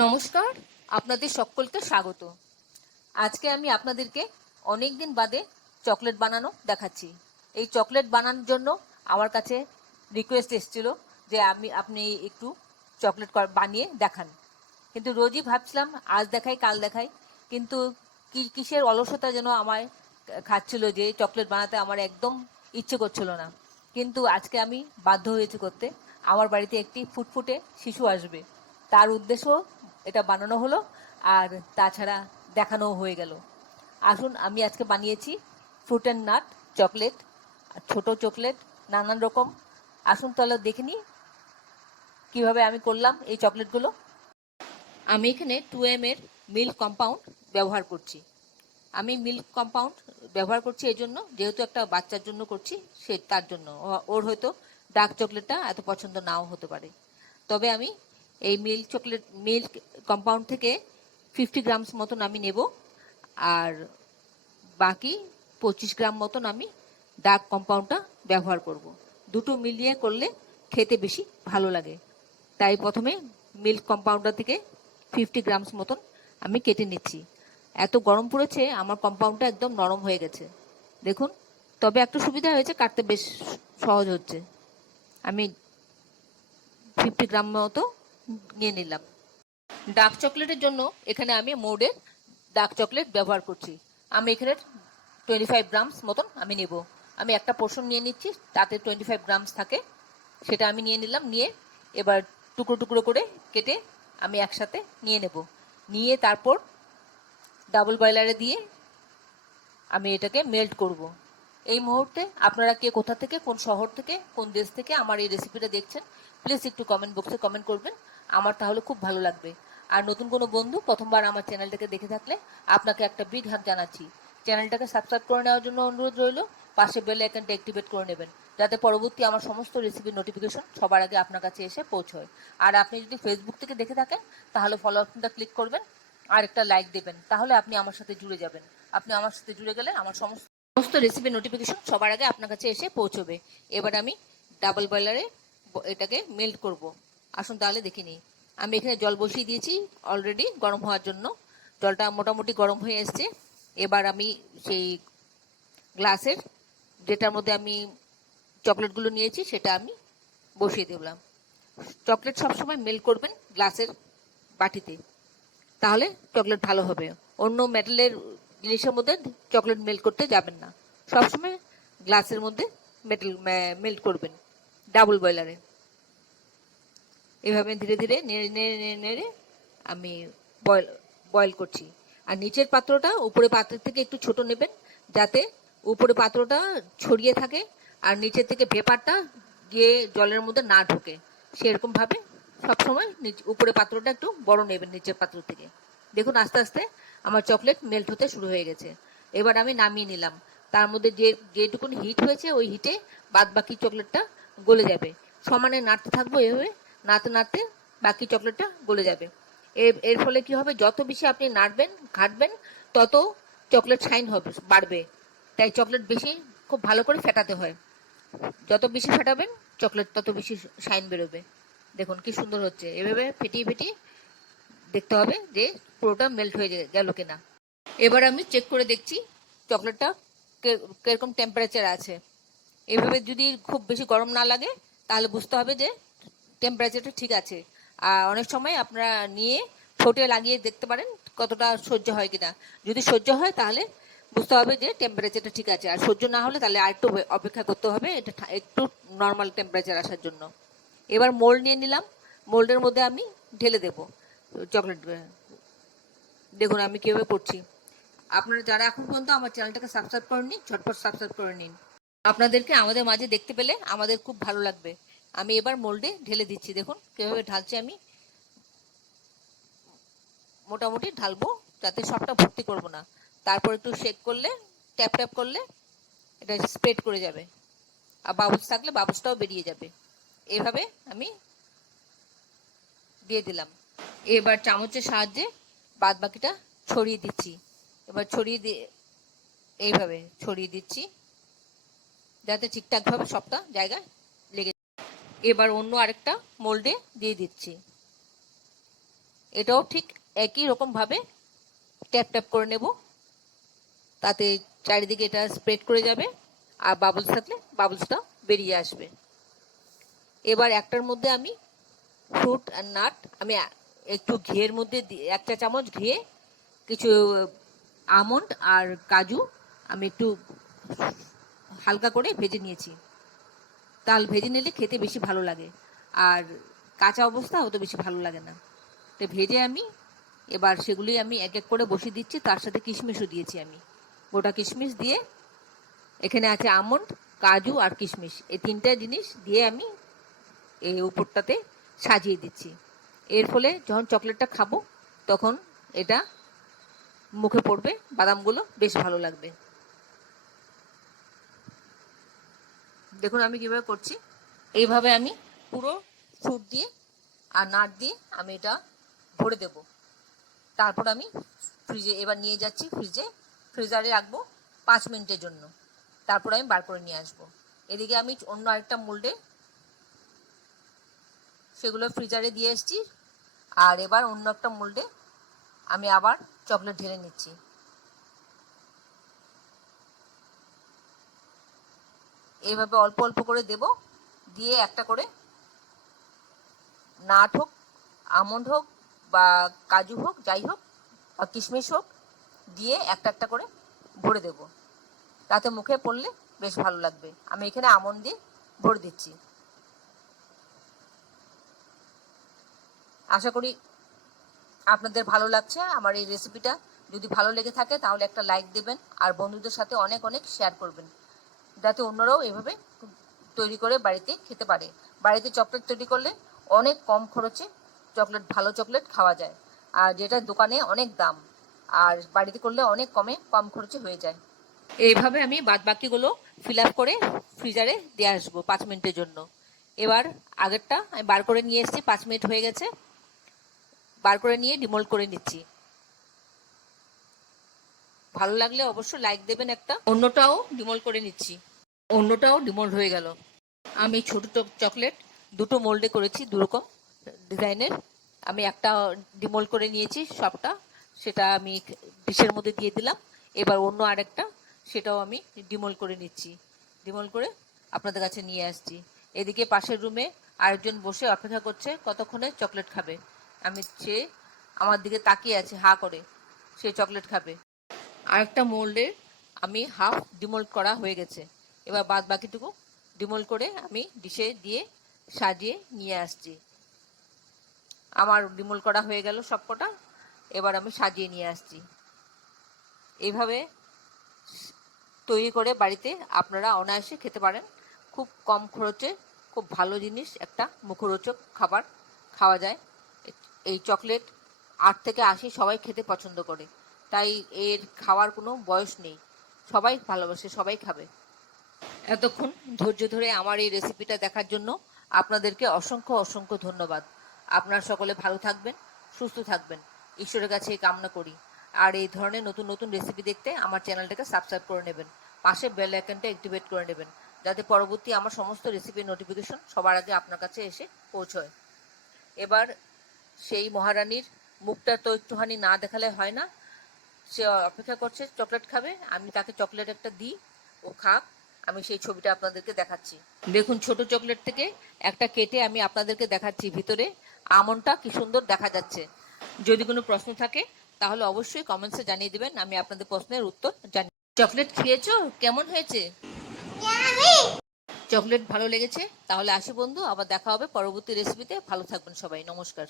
নমস্কার, আপনাদের সকলকে স্বাগত। আজকে আমি আপনাদেরকে অনেক দিন বাদে চকলেট বানানো দেখাচ্ছি। এই চকলেট বানানোর জন্য আমার কাছে রিকোয়েস্ট এসেছিল যে আপনি একটু চকলেট বানিয়ে দেখান। কিন্তু রোজই ভাবছিলাম আজ দেখাই কাল দেখাই, কিন্তু কিসের অলসতা যেন আমায় খাচ্ছিল যে চকলেট বানাতে আমার একদম ইচ্ছে করছিল না। কিন্তু আজকে আমি বাধ্য হয়েছি করতে। আমার বাড়িতে একটি ফুটফুটে শিশু আসবে, তার উদ্দেশ্য এটা বানানো হলো, আর তাছাড়া দেখানোও হয়ে গেল। আসুন, আমি আজকে বানিয়েছি ফ্রুট অ্যান্ড নাট চকলেট, ছোট চকলেট, নানান রকম। আসুন তাহলে দেখে নিই কীভাবে আমি করলাম এই চকলেটগুলো। আমি এখানে 2M এর মিল্ক কম্পাউন্ড ব্যবহার করছি। আমি মিল্ক কম্পাউন্ড ব্যবহার করছি এই জন্য, যেহেতু একটা বাচ্চার জন্য করছি, তার জন্য। ওর হয়তো ডার্ক চকলেটটা এত পছন্দ নাও হতে পারে। তবে আমি এই মিল্ক কম্পাউন্ড থেকে 50 গ্রামস মতন আমি নেব, আর বাকি 25 গ্রাম মতন আমি ডার্ক কম্পাউন্ডটা ব্যবহার করব। দুটো মিলিয়ে করলে খেতে বেশি ভালো লাগে। তাই প্রথমে মিল্ক কম্পাউন্ডার থেকে 50 গ্রামস মতন আমি কেটে নিচ্ছি। এত গরম পড়েছে, আমার কম্পাউন্ডটা একদম নরম হয়ে গেছে দেখুন। তবে একটু সুবিধা হয়েছে, কাটতে বেশ সহজ হচ্ছে। আমি 50 গ্রাম মতো নিয়ে নিলাম। ডার্ক চকলেটের জন্য এখানে আমি মোডের ডার্ক চকলেট ব্যবহার করছি। আমি এখানে 25 গ্রামস মতন আমি নেব। আমি একটা পোর্শন নিয়ে নিচ্ছি, তাতে 25 গ্রামস থাকে, সেটা আমি নিয়ে নিলাম। নিয়ে এবার টুকরো টুকরো করে কেটে আমি একসাথে নিয়ে নেব। নিয়ে তারপর ডাবল বয়লারে দিয়ে আমি এটাকে মেল্ট করব। এই মুহূর্তে আপনারা কে কোথা থেকে, কোন শহর থেকে, কোন দেশ থেকে আমার এই রেসিপিটা দেখছেন, প্লিজ একটু কমেন্ট বক্সে কমেন্ট করবেন। আমার তাহলে খুব ভালো লাগবে। আর নতুন কোনো বন্ধু প্রথমবার আমার চ্যানেলটাকে দেখে থাকলে আপনাকে একটা বিগ হাগ জানাচ্ছি। চ্যানেলটাকে সাবস্ক্রাইব করে নেওয়ার জন্য অনুরোধ রইল। পাশে বেল আইকনটা অ্যাক্টিভেট করে নেবেন, যাতে পরবর্তী আমার সমস্ত রেসিপির নোটিফিকেশন সবার আগে আপনার কাছে এসে পৌঁছয়। আর আপনি যদি ফেসবুক থেকে দেখে থাকেন তাহলে ফলো অপশনটা ক্লিক করবেন আর একটা লাইক দেবেন, তাহলে আপনি আমার সাথে জুড়ে যাবেন। আপনি আমার সাথে জুড়ে গেলে আমার সমস্ত রেসিপির নোটিফিকেশন সবার আগে আপনার কাছে এসে পৌঁছবে। এবার আমি ডাবল বয়লারে এটাকে মেল্ট করব। আসুন তাহলে দেখে নিই। আমি এখানে জল বসিয়ে দিয়েছি অলরেডি গরম হওয়ার জন্য। জলটা মোটামুটি গরম হয়ে এসছে। এবার আমি সেই গ্লাসের, যেটার মধ্যে আমি চকলেটগুলো নিয়েছি, সেটা আমি বসিয়ে দিলাম। চকলেট সবসময় মেল্ট করবেন গ্লাসের বাটিতে, তাহলে চকলেট ভালো হবে। অন্য মেটালের জিনিসের মধ্যে চকলেট মেল্ট করতে যাবেন না, সবসময় গ্লাসের মধ্যে মেল্ট করবেন ডাবল বয়লারে। এভাবে ধীরে ধীরে নেড়ে নেড়ে নেড়ে নেড়ে আমি বয়েল করছি। আর নিচের পাত্রটা উপরে পাত্রের থেকে একটু ছোট নেবেন, যাতে উপরে পাত্রটা ছড়িয়ে থাকে আর নিচের থেকে ভেপারটা গিয়ে জলের মধ্যে না ঢোকে। সেরকমভাবে সবসময় উপরে পাত্রটা একটু বড় নেবেন নিচের পাত্র থেকে। দেখুন আস্তে আস্তে আমার চকলেট মেল্ট হতে শুরু হয়ে গেছে। এবার আমি নামিয়ে নিলাম। তার মধ্যে যেটুকুন হিট হয়েছে ওই হিটে বাদ বাকি চকলেটটা গলে যাবে। সমানে নাড়তে থাকবো, এভাবে নাড়তে নাড়তে বাকি চকলেটটা গলে যাবে। এর ফলে কি হবে, যত বেশি আপনি নাড়বেন ঘাটবেন, তত চকলেট শাইন হবে, বাড়বে। তাই চকলেট বেশি খুব ভালো করে ফেটাতে হয়। যত বেশি ফেটাবেন চকলেট তত বেশি শাইন বেরোবে। দেখুন কি সুন্দর হচ্ছে। এভাবে ফেটিয়ে ফেটিয়ে দেখতে হবে যে পুরোটা মেল্ট হয়ে গেল কিনা। এবার আমি চেক করে দেখছি চকলেটটা কিরকম টেম্পারেচার আছে। এভাবে যদি খুব বেশি গরম না লাগে তাহলে বুঝতে হবে যে টেম্পারেচারটা ঠিক আছে। আর অনেক সময় আপনারা নিয়ে ঠোঁটে লাগিয়ে দেখতে পারেন কতটা সহ্য হয় কিনা। যদি সহ্য হয় তাহলে বুঝতে হবে যে টেম্পারেচারটা ঠিক আছে, আর সহ্য না হলে তাহলে আর একটু অপেক্ষা করতে হবে, এটা একটু নর্মাল টেম্পারেচার আসার জন্য। এবার মোল্ড নিয়ে নিলাম। মোল্ডের মধ্যে আমি ঢেলে দেব চকলেট। দেখুন আমি কীভাবে করছি। আপনারা যারা এখন পর্যন্ত আমার চ্যানেলটাকে সাবস্ক্রাইব করেননি, ঝটপট সাবস্ক্রাইব করে নিন। আপনাদেরকে আমাদের মাঝে দেখতে পেলে আমাদের খুব ভালো লাগবে। আমি এবার মোল্ডে ঢেলে দিচ্ছি। দেখুন কীভাবে ঢালছি আমি। মোটামুটি ঢালবো, যাতে সবটা ভর্তি করব না। তারপর একটু শেক করলে, ট্যাপ ট্যাপ করলে এটা স্প্রেড করে যাবে, আর বাবুস থাকলে বাবুসটাও বেরিয়ে যাবে। এভাবে আমি দিয়ে দিলাম। এবার চামচের সাহায্যে বাদ বাকিটা ছড়িয়ে দিচ্ছি। এবার এইভাবে ছড়িয়ে দিচ্ছি যাতে ঠিকঠাকভাবে সবটা জায়গায় লেগে। এবার অন্য আরেকটা মোল্ডে দিয়ে দিচ্ছি। এটাও ঠিক একই রকম ভাবে ট্যাপ ট্যাপ করে নেব, তাতে চারিদিকে এটা স্প্রেড করে যাবে আর বাবলস থাকলে বাবলসটা বেরিয়ে আসবে। এবার একটার মধ্যে আমি ফ্রুট আর নাট আমি একটু ঘিয়ের মধ্যে 1 চা চামচ ঘিয়ে কিছু আমন্ড আর কাজু আমি একটু হালকা করে ভেজে নিয়েছি। তাল ভেজে নিলে খেতে বেশি ভালো লাগে, আর কাঁচা অবস্থা অত বেশি ভালো লাগে না। তো ভেজে আমি এবার সেগুলি আমি এক এক করে বসিয়ে দিচ্ছি। তার সাথে কিশমিশও দিয়েছি আমি, গোটা কিশমিশ দিয়ে, এখানে আছে আমন্ড, কাজু আর কিশমিশ, এই 3টা জিনিস দিয়ে আমি এই উপরটাতে সাজিয়ে দিচ্ছি। এর ফলে যখন চকলেটটা খাবো তখন এটা মুখে পড়বে, বাদামগুলো বেশ ভালো লাগবে। দেখুন আমি কিভাবে করছি। এইভাবে আমি পুরো ফ্রুট দিয়ে আর নাট দিয়ে আমি এটা ভরে দেব। তারপর আমি ফ্রিজে এবার নিয়ে যাচ্ছি, ফ্রিজারে রাখবো 5 মিনিটের জন্য। তারপর আমি বার করে নিয়ে আসবো। এদিকে আমি অন্য আরেকটা মোল্ডে সেগুলো ফ্রিজারে দিয়ে এসেছি, আর এবার অন্য একটা মোল্ডে আমি আবার চকলেট ঢেলে নিচ্ছি। এইভাবে অল্প অল্প করে দেব, দিয়ে একটা করে নাট হোক, আমন্ড হোক বা কাজু হোক, যাই হোক, বা কিশমিশ হোক, দিয়ে একটা একটা করে ভরে দেব। তাতে মুখে পড়লে বেশ ভালো লাগবে। আমি এখানে আমন্ড দিয়ে ভরে দিচ্ছি। আশা করি আপনাদের ভালো লাগছে আমার এই রেসিপিটা। যদি ভালো লেগে থাকে তাহলে একটা লাইক দেবেন, আর বন্ধুদের সাথে অনেক অনেক শেয়ার করবেন, যাতে অন্যরাও এভাবে তৈরি করে বাড়িতে খেতে পারে। বাড়িতে চকলেট তৈরি করলে অনেক কম খরচে চকলেট, ভালো চকলেট খাওয়া যায়, আর যেটা দোকানে অনেক দাম, আর বাড়িতে করলে অনেক কম খরচে হয়ে যায়। এইভাবে আমি বাদ বাকিগুলো ফিল আপ করে ফ্রিজারে দিয়ে আসবো 5 মিনিটের জন্য। এবার আগেরটা আমি বার করে নিয়ে এসেছি, 5 মিনিট হয়ে গেছে। বার করে নিয়ে ডিমোল্ড করে নিচ্ছি। ভালো লাগলে অবশ্যই লাইক দেবেন একটা। অন্যটাও ডিমোল্ড করে নিচ্ছি। অন্যটাও ডিমোল্ড হয়ে গেল। আমি ছোট চকলেট 2টো মোল্ডে করেছি, 2 রকম ডিজাইনের। আমি একটা ডিমোল্ড করে নিয়েছি সবটা, সেটা আমি ডিশের মধ্যে দিয়ে দিলাম। এবার অন্য আরেকটা, সেটাও আমি ডিমোল্ড করে নিচ্ছি। ডিমোল্ড করে আপনাদের কাছে নিয়ে আসছি। এদিকে পাশের রুমে আরেকজন বসে অপেক্ষা করছে কতক্ষণে চকলেট খাবে। সে আমার দিকে তাকিয়ে আছে হা করে, সে চকলেট খাবে। আরেকটা মোল্ডে আমি হাফ ডিমোল্ড করা হয়ে গেছে। এবার বাদ বাকিটুকু ডিমোল্ড করে আমি ডিশে দিয়ে সাজিয়ে নিয়ে আসছি। আমার ডিমোল্ড করা হয়ে গেল সবকটা। এবার আমি সাজিয়ে নিয়ে আসছি। এইভাবে তৈরি করে বাড়িতে আপনারা অনায়াসে খেতে পারেন। খুব কম খরচে খুব ভালো জিনিস, একটা মুখরোচক খাবার খাওয়া যায়। এই চকলেট 8 থেকে 80 সবাই খেতে পছন্দ করে, তাই এর খাওয়ার কোনো বয়স নেই। সবাই ভালোবাসে, সবাই খাবে। এতক্ষণ ধৈর্য ধরে আমার এই রেসিপিটা দেখার জন্য আপনাদেরকে অসংখ্য অসংখ্য ধন্যবাদ। আপনারা সকলে ভালো থাকবেন, সুস্থ থাকবেন, ঈশ্বরের কাছে এই কামনা করি। আর এই ধরনের নতুন নতুন রেসিপি দেখতে আমার চ্যানেলটাকে সাবস্ক্রাইব করে নেবেন, পাশে বেল আইকনটা অ্যাক্টিভেট করে নেবেন, যাতে পরবর্তী আমার সমস্ত রেসিপির নোটিফিকেশন সবার আগে আপনার কাছে এসে পৌঁছয়। এবার সেই মহারানীর মুখটা তো একটুখানি না দেখালে হয় না। সে অপেক্ষা করছে চকলেট খাবে, আমি তাকে চকলেট একটা দিই, ও খাক। আমি সেই ছবিটা আপনাদেরকে দেখাচ্ছি। দেখুন, ছোট চকলেট থেকে একটা কেটে আমি আপনাদেরকে দেখাচ্ছি, ভিতরে আমন্ডটা কি সুন্দর দেখা যাচ্ছে। যদি কোনো প্রশ্ন থাকে তাহলে অবশ্যই কমেন্টসে জানিয়ে দিবেন, আমি আপনাদের প্রশ্নের উত্তর জানি। চকলেট খেয়েছো? কেমন হয়েছে? চকলেট ভালো লেগেছে? তাহলে আসি বন্ধু, আবার দেখা হবে পরবর্তী রেসিপিতে। ভালো থাকবেন সবাই, নমস্কার।